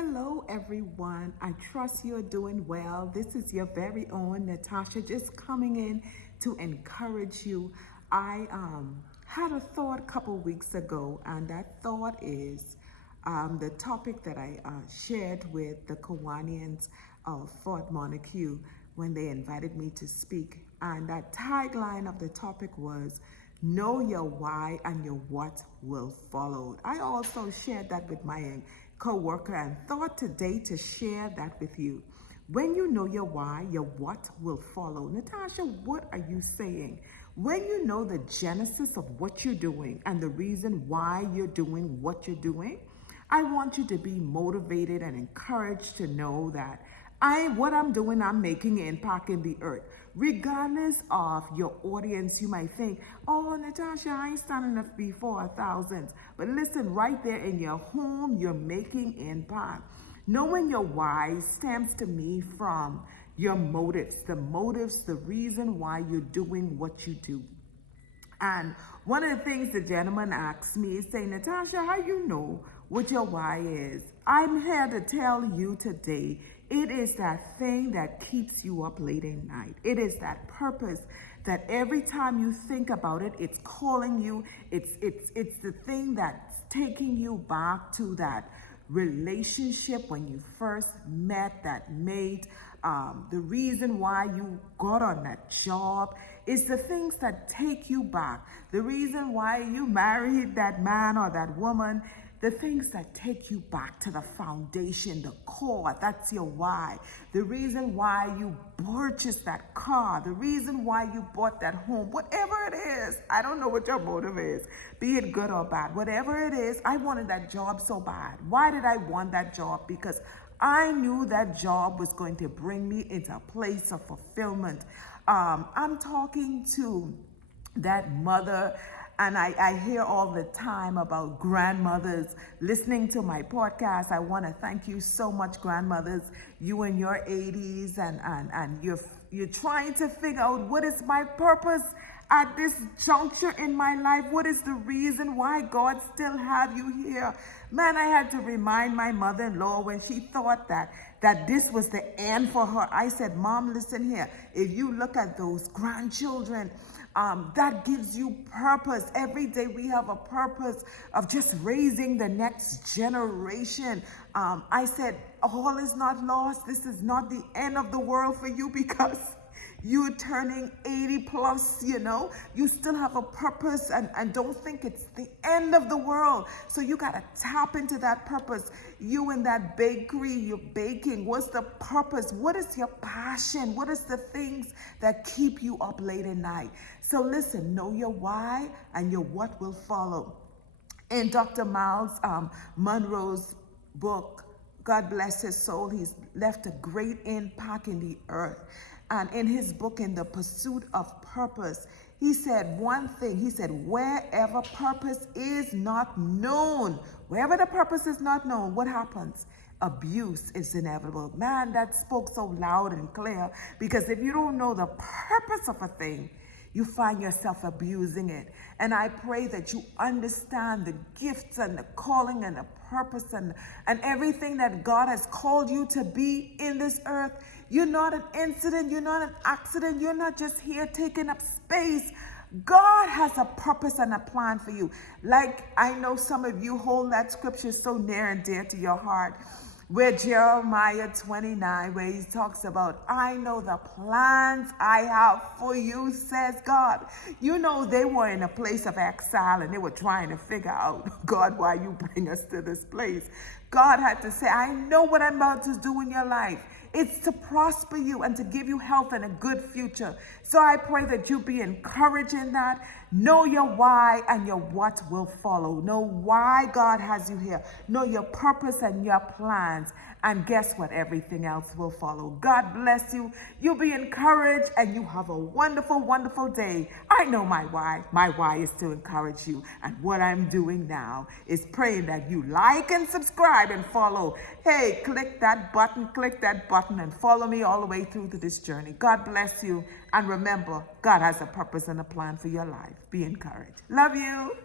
Hello, everyone. I trust you're doing well. This is your very own Natasha, just coming in to encourage you. I had a thought a couple weeks ago, and that thought is the topic that I shared with the Kiwanians of Fort Montague when they invited me to speak. And that tagline of the topic was, know your why and your what will follow. I also shared that with my co-worker and thought today to share that with you. When you know your why, your what will follow. Natasha, what are you saying? When you know the genesis of what you're doing and the reason why you're doing what you're doing, I want you to be motivated and encouraged to know that what I'm doing, I'm making an impact in the earth. Regardless of your audience, you might think, oh, Natasha, I ain't standing up before thousands. But listen, right there in your home, you're making impact. Knowing your why stems to me from your motives, the reason why you're doing what you do. And one of the things the gentleman asked me is saying, Natasha, how you know what your why is? I'm here to tell you today, it is that thing that keeps you up late at night. It is that purpose that every time you think about it, it's calling you. It's the thing that's taking you back to that relationship when you first met that mate. The reason why you got on that job is the things that take you back. The reason why you married that man or that woman, the things that take you back to the foundation, the core, that's your why. The reason why you purchased that car, the reason why you bought that home, whatever it is, I don't know what your motive is, be it good or bad, whatever it is, I wanted that job so bad. Why did I want that job? Because I knew that job was going to bring me into a place of fulfillment. I'm talking to that mother, and I hear all the time about grandmothers listening to my podcast. I want to thank you so much, grandmothers. You in your 80s and you're trying to figure out what is my purpose at this juncture in my life. What is the reason why God still have you here? Man, I had to remind my mother-in-law when she thought that this was the end for her. I said, Mom, listen here. If you look at those grandchildren, that gives you purpose. Every day we have a purpose of just raising the next generation. I said, all is not lost. This is not the end of the world for you because you're turning 80 plus, you still have a purpose, and don't think it's the end of the world. So you got to tap into that purpose. You in that bakery, you're baking. What's the purpose? What is your passion? What is the things that keep you up late at night? So listen, know your why and your what will follow. In Dr. Miles Monroe's book, God bless his soul, he's left a great impact in the earth. And in his book, In the Pursuit of Purpose, he said one thing. He said, wherever purpose is not known, wherever the purpose is not known, what happens? Abuse is inevitable. Man, that spoke so loud and clear, because if you don't know the purpose of a thing, you find yourself abusing it. And I pray that you understand the gifts and the calling and the purpose and everything that God has called you to be in this earth. You're not an incident. You're not an accident. You're not just here taking up space. God has a purpose and a plan for you. Like I know some of you hold that scripture so near and dear to your heart, where Jeremiah 29, where he talks about, I know the plans I have for you, says God. They were in a place of exile and they were trying to figure out, God, why you bring us to this place? God had to say, I know what I'm about to do in your life. It's to prosper you and to give you health and a good future. So I pray that you be encouraged in that. Know your why and your what will follow. Know why God has you here. Know your purpose and your plans. And guess what? Everything else will follow. God bless you. You be encouraged and you have a wonderful, wonderful day. I know my why. My why is to encourage you. And what I'm doing now is praying that you like and subscribe and follow. Hey, click that button and follow me all the way through to this journey. God bless you. And remember, God has a purpose and a plan for your life. Be encouraged. Love you.